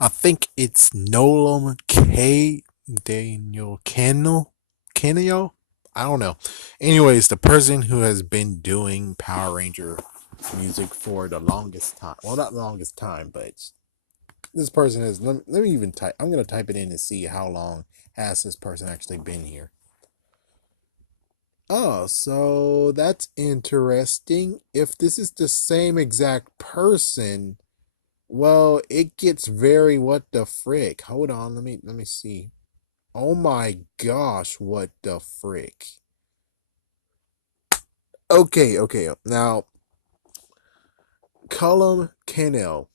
I think it's Noam K. Daniel Kaniel. I don't know. Anyways, the person who has been doing Power Ranger music for the longest time. Well, not the longest time, but this person is. Let me even type. I'm gonna type it in and see how long has this person actually been here. Oh, so that's interesting. If this is the same exact person, well, it gets very what the frick. Hold on, let me see. Oh my gosh, what the frick. Okay. Now, Cullum Kaniel.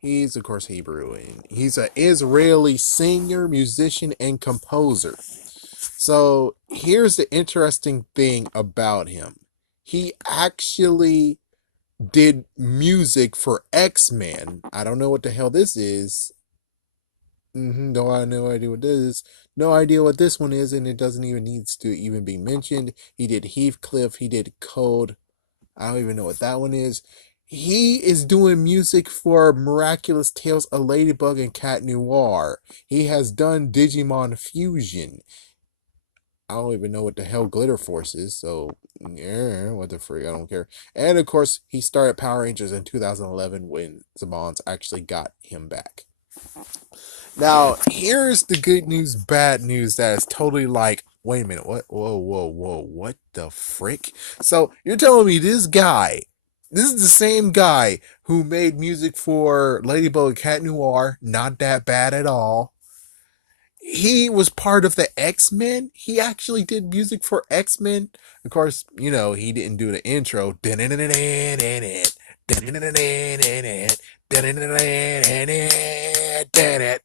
He's of course Hebrew and he's an Israeli singer, musician, and composer. So here's the interesting thing about him. He actually did music for X-Men. I don't know what the hell this is. No, I have no idea what this is. No idea what this one is, and it doesn't even needs to even be mentioned. He did Heathcliff. He did Code. I don't even know what that one is. He is doing music for Miraculous Tales of Ladybug and Cat Noir. He has done Digimon Fusion. I don't even know what the hell Glitter Force is, so yeah, what the freak, I don't care. And of course, he started Power Rangers in 2011 when Zamons actually got him back. Now, here's the good news, bad news that is totally like, wait a minute, what? Whoa, what the frick? So, you're telling me this is the same guy who made music for Ladybug and Cat Noir, not that bad at all. He was part of the X-Men. He actually did music for X-Men. Of course, he didn't do the intro.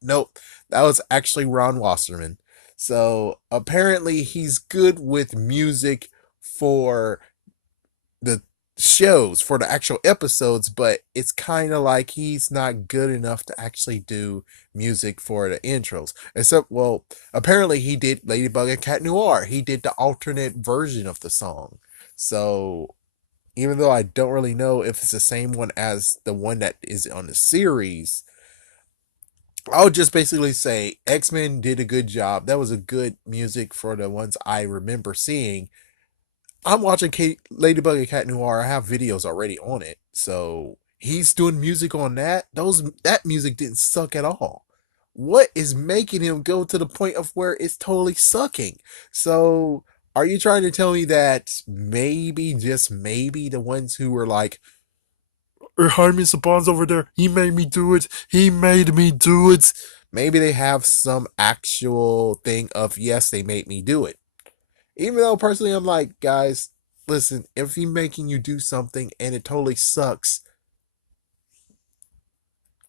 Nope. That was actually Ron Wasserman. So apparently he's good with music for the shows, for the actual episodes, but it's kind of like he's not good enough to actually do music for the intros. Except, well, apparently he did Ladybug and Cat Noir. He did the alternate version of the song. So even though I don't really know if it's the same one as the one that is on the series, I would just basically say X-Men did a good job. That was a good music for the ones I remember seeing. I'm watching Ladybug and Cat Noir. I have videos already on it, so he's doing music on that. That music didn't suck at all. What is making him go to the point of where it's totally sucking? So, are you trying to tell me that maybe, just maybe, the ones who were like, Jaime Saban's over there, he made me do it, he made me do it. Maybe they have some actual thing of, yes, they made me do it. Even though personally I'm like, guys, listen, if he's making you do something and it totally sucks,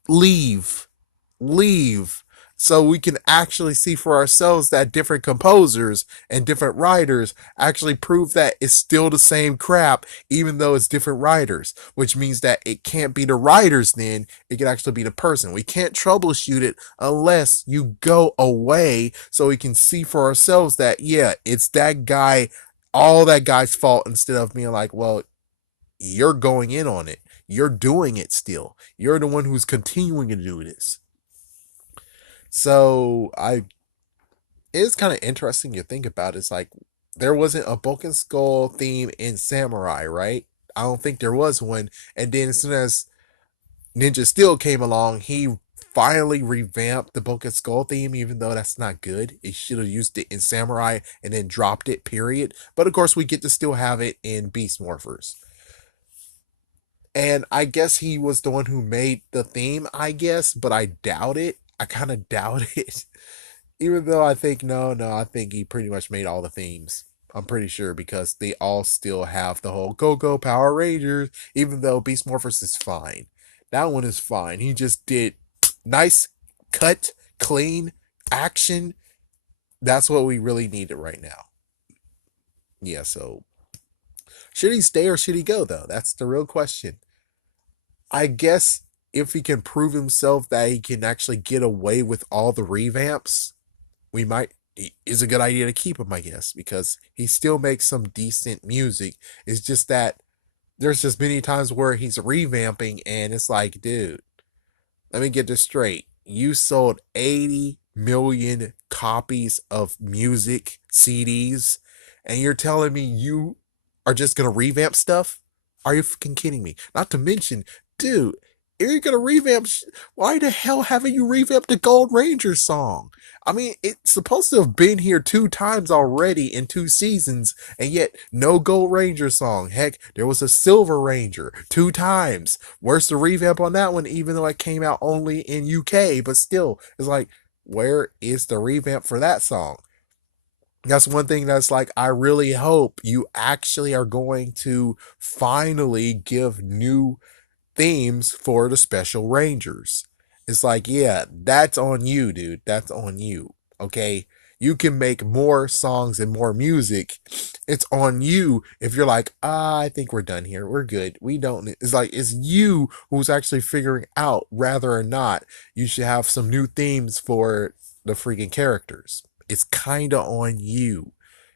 leave. Leave. So we can actually see for ourselves that different composers and different writers actually prove that it's still the same crap, even though it's different writers, which means that it can't be the writers then, it can actually be the person. We can't troubleshoot it unless you go away so we can see for ourselves that, yeah, it's that guy, all that guy's fault, instead of being like, well, you're going in on it. You're doing it still. You're the one who's continuing to do this. So it's kind of interesting to think about. It's like there wasn't a Broken Skull theme in Samurai, right? I don't think there was one. And then as soon as Ninja Steel came along, he finally revamped the Broken Skull theme, even though that's not good. He should have used it in Samurai and then dropped it, period. But of course, we get to still have it in Beast Morphers. And I guess he was the one who made the theme, I guess, but I doubt it. I kind of doubt it. Even though I think, no, I think he pretty much made all the themes. I'm pretty sure because they all still have the whole Go Power Rangers, even though Beast Morphers is fine. That one is fine. He just did nice, cut, clean, action. That's what we really needed right now. Yeah, so should he stay or should he go, though? That's the real question. I guess if he can prove himself that he can actually get away with all the revamps, we might is a good idea to keep him, I guess, because he still makes some decent music. It's just that there's just many times where he's revamping and it's like, dude, let me get this straight. you sold 80 million copies of music CDs, and you're telling me you are just gonna revamp stuff? Are you fucking kidding me? Not to mention, dude, if you're gonna revamp, why the hell haven't you revamped the Gold Ranger song? I mean, it's supposed to have been here 2 times already in 2 seasons, and yet no Gold Ranger song. Heck, there was a Silver Ranger 2 times. Where's the revamp on that one, even though it came out only in UK? But still, it's like, where is the revamp for that song? That's one thing that's like, I really hope you actually are going to finally give new themes for the Special Rangers. It's like, yeah, that's on you, dude. That's on you. Okay? You can make more songs and more music. It's on you if you're like, I think we're done here. We're good. We don't. It's like, it's you who's actually figuring out whether or not you should have some new themes for the freaking characters. It's kind of on you.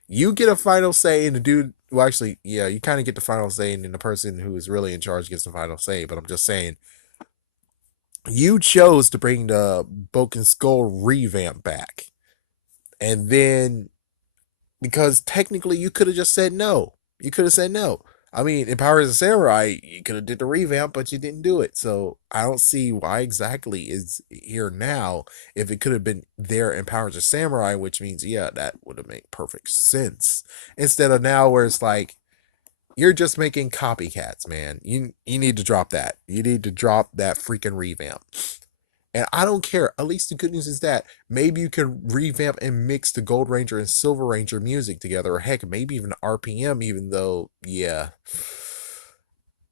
You get a final say, and the dude, well, actually, yeah, you kind of get the final say, and then the person who is really in charge gets the final say. But I'm just saying, you chose to bring the Broken Skull revamp back, and then, because technically you could have just said no. You could have said no. I mean, in Power as a Samurai, you could have did the revamp, but you didn't do it. So I don't see why exactly is here now if it could have been there in Power as a Samurai, which means, yeah, that would have made perfect sense. Instead of now where it's like, you're just making copycats, man. You need to drop that. You need to drop that freaking revamp. And I don't care. At least the good news is that maybe you can revamp and mix the Gold Ranger and Silver Ranger music together. Or heck, maybe even RPM, even though, yeah.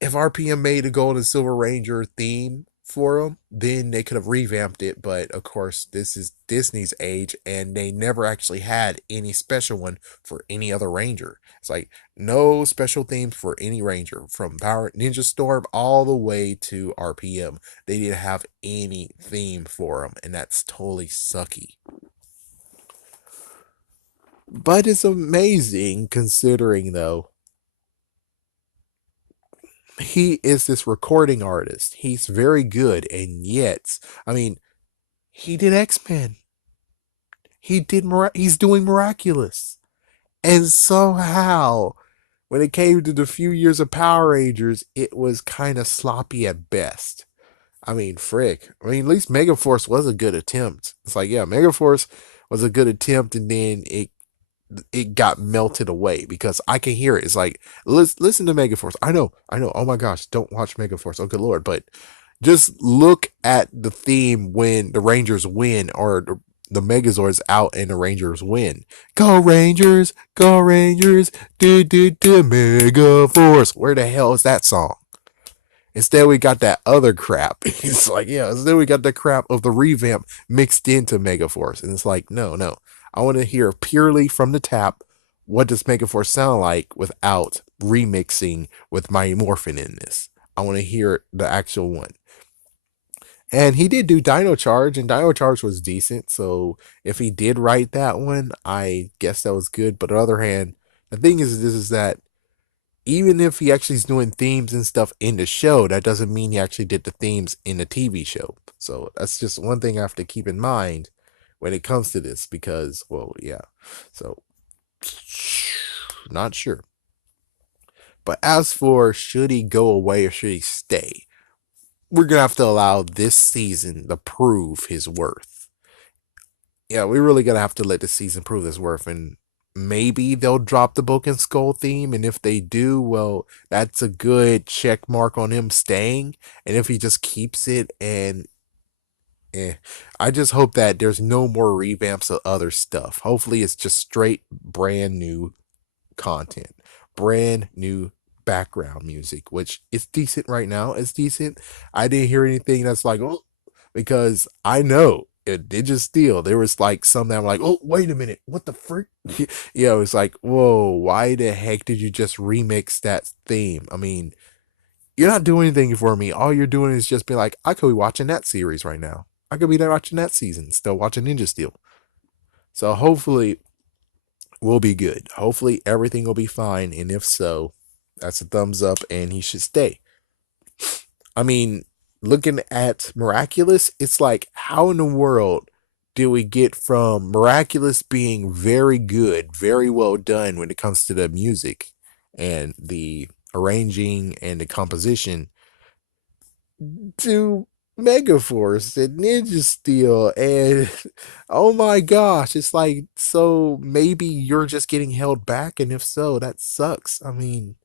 If RPM made a Gold and Silver Ranger theme for them, then they could have revamped it. But of course, this is Disney's age, and they never actually had any special one for any other Ranger. It's like no special themes for any Ranger, from Power Ninja Storm all the way to RPM. They didn't have any theme for them, and that's totally sucky. But it's amazing considering, though, he is this recording artist. He's very good, and yet, I mean, he did X-Men. He's doing Miraculous. And somehow, when it came to the few years of Power Rangers, it was kind of sloppy at best. I mean, frick. I mean, at least Megaforce was a good attempt. It's like, yeah, Megaforce was a good attempt, and then it got melted away because I can hear it. It's like, listen to Megaforce. I know. Oh my gosh, don't watch Megaforce. Oh good lord, but just look at the theme when the Rangers win, or the Megazord's out and the Rangers win. Go Rangers, do Mega Force. Where the hell is that song? Instead, we got that other crap. It's like, yeah, instead we got the crap of the revamp mixed into Megaforce. And it's like, no, no. I want to hear purely from the tap, what does Megaforce sound like without remixing with my Morphin in this. I want to hear the actual one. And he did do Dino Charge, and Dino Charge was decent. So if he did write that one, I guess that was good. But on the other hand, the thing is, this is that even if he actually is doing themes and stuff in the show, that doesn't mean he actually did the themes in the TV show. So that's just one thing I have to keep in mind when it comes to this, because, well, yeah. So, not sure. But as for should he go away or should he stay, we're going to have to allow this season to prove his worth. Yeah, we really going to have to let this season prove his worth. And maybe they'll drop the Broken Skull theme. And if they do, well, that's a good check mark on him staying. And if he just keeps it, and I just hope that there's no more revamps of other stuff. Hopefully, it's just straight brand new content, brand new background music, which is decent right now. It's decent. I didn't hear anything that's like, oh, because I know it just still there was like some that I'm like, oh, wait a minute, what the frick? You know, it's like, whoa, why the heck did you just remix that theme? I mean, you're not doing anything for me. All you're doing is just be like, I could be watching that series right now. I could be there watching that season, still watching Ninja Steel. So hopefully we'll be good. Hopefully everything will be fine. And if so, that's a thumbs up and he should stay. I mean, looking at Miraculous, it's like, how in the world do we get from Miraculous being very good, very well done when it comes to the music and the arranging and the composition, to Megaforce and Ninja Steel, and oh my gosh, it's like, so maybe you're just getting held back, and if so, that sucks. I mean,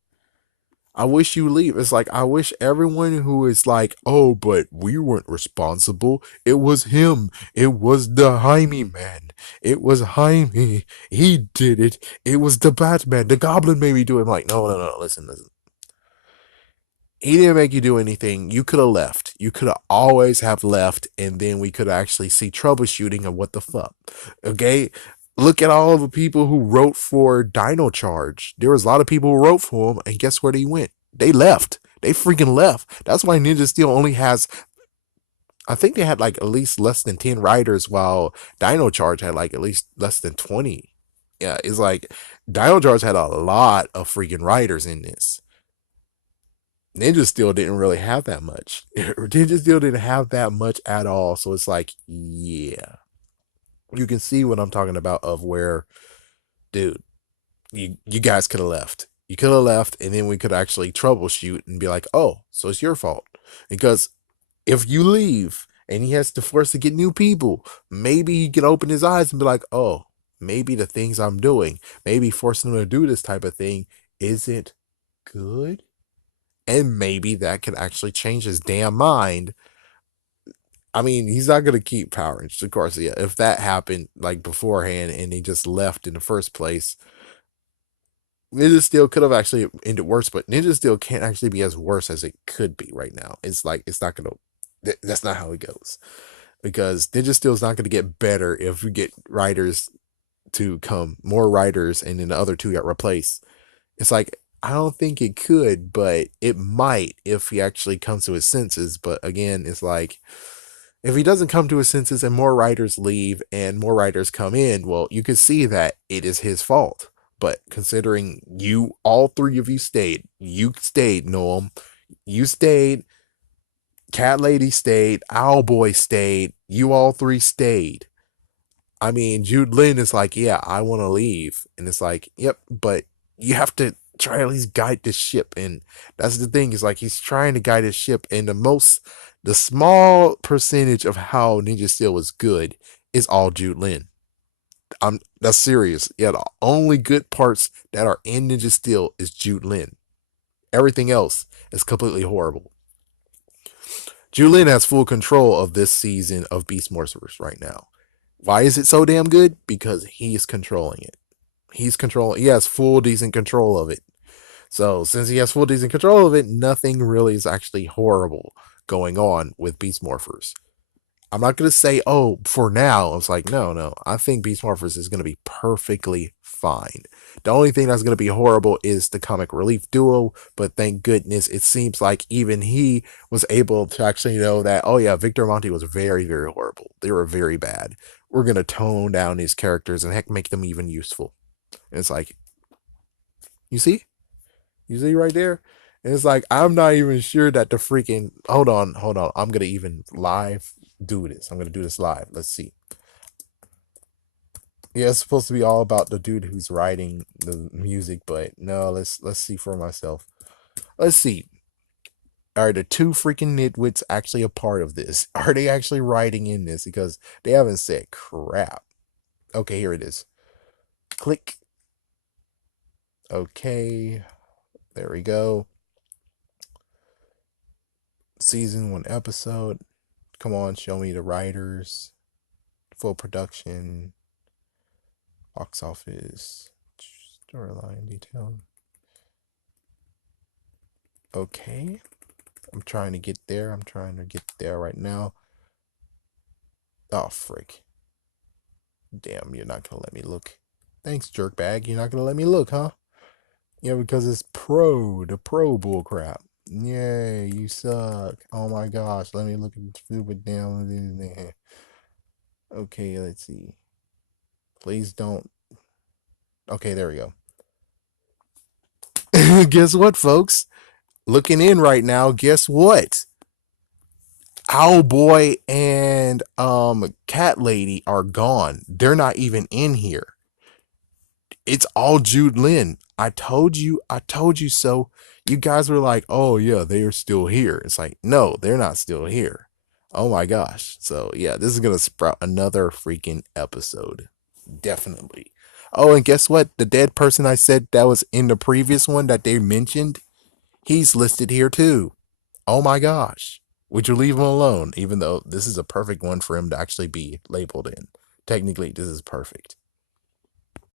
I wish you leave. It's like, I wish everyone who is like, oh, but we weren't responsible. It was him. It was the Jaime man. It was Jaime. He did it. It was the Batman. The Goblin made me do it. I'm like, no, no, no. Listen, listen. He didn't make you do anything. You could have left. You could have always have left, and then we could actually see troubleshooting of what the fuck. Okay? Look at all of the people who wrote for Dino Charge. There was a lot of people who wrote for him, and guess where they went? They left. They freaking left. That's why Ninja Steel only has, I think they had like at least less than 10 writers, while Dino Charge had like at least less than 20. Yeah, it's like Dino Charge had a lot of freaking writers in this. Ninja Steel didn't really have that much. Ninja Steel didn't have that much at all. So it's like, yeah, you can see what I'm talking about, of where, dude, you guys could have left. You could have left, and then we could actually troubleshoot and be like, oh, so it's your fault. Because if you leave and he has to force to get new people, maybe he can open his eyes and be like, oh, maybe the things I'm doing, maybe forcing him to do this type of thing isn't good. And maybe that could actually change his damn mind. I mean, he's not going to keep Power Rangers, of course. Yeah, if that happened like beforehand and he just left in the first place, Ninja Steel could have actually ended worse. But Ninja Steel can't actually be as worse as it could be right now. It's like, it's not going to. That's not how it goes, because Ninja Steel is not going to get better if we get writers to come, more writers, and then the other two got replaced. It's like, I don't think it could, but it might if he actually comes to his senses. But again, it's like, if he doesn't come to his senses and more writers leave and more writers come in, well, you can see that it is his fault. But considering you, all three of you stayed, Noam, you stayed, Cat Lady stayed, Owlboy stayed, you all three stayed. I mean, Jude Lin is like, yeah, I want to leave. And it's like, yep, but you have to try at least guide the ship. And that's the thing, is like, he's trying to guide his ship. And the small percentage of how Ninja Steel was good is all Jude Lin. That's serious. Yeah, the only good parts that are in Ninja Steel is Jude Lin. Everything else is completely horrible. Jude Lin has full control of this season of Beast Morphers right now. Why is it so damn good? Because he's controlling it. He has full decent control of it. So since he has full decent control of it, nothing really is actually horrible going on with Beast Morphers. I'm not gonna say, oh, for now. I was like, no, no. I think Beast Morphers is gonna be perfectly fine. The only thing that's gonna be horrible is the comic relief duo, but thank goodness it seems like even he was able to actually know that, oh yeah, Victor Monty was very, very horrible. They were very bad. We're gonna tone down these characters and heck make them even useful. And it's like, you see? You see right there? And it's like, I'm not even sure that the freaking, hold on, hold on. I'm gonna even live do this. I'm gonna do this live. Let's see. Yeah, it's supposed to be all about the dude who's writing the music, but no, let's see for myself. Let's see. Are the two freaking nitwits actually a part of this? Are they actually writing in this? Because they haven't said crap. Okay, here it is. Click. Okay. There we go. Season 1 episode. Come on, show me the writers. Full production. Box office. Storyline detail. Okay. I'm trying to get there. I'm trying to get there right now. Oh, frick. Damn, you're not gonna let me look. Thanks, jerkbag. You're not gonna let me look, huh? Yeah, because it's the pro bullcrap. Yay, you suck. Oh my gosh, let me look at the stupid damn. Okay, let's see. Please don't. Okay, there we go. Guess what, folks? Looking in right now, guess what? Owlboy and Cat Lady are gone. They're not even in here. It's all Jude Lynn. I told you so. You guys were like, oh yeah, they are still here. It's like, no, they're not still here. Oh my gosh. So yeah, this is gonna sprout another freaking episode. Definitely. Oh, and guess what? The dead person I said that was in the previous one that they mentioned, he's listed here too. Oh my gosh. Would you leave him alone? Even though this is a perfect one for him to actually be labeled in. Technically, this is perfect.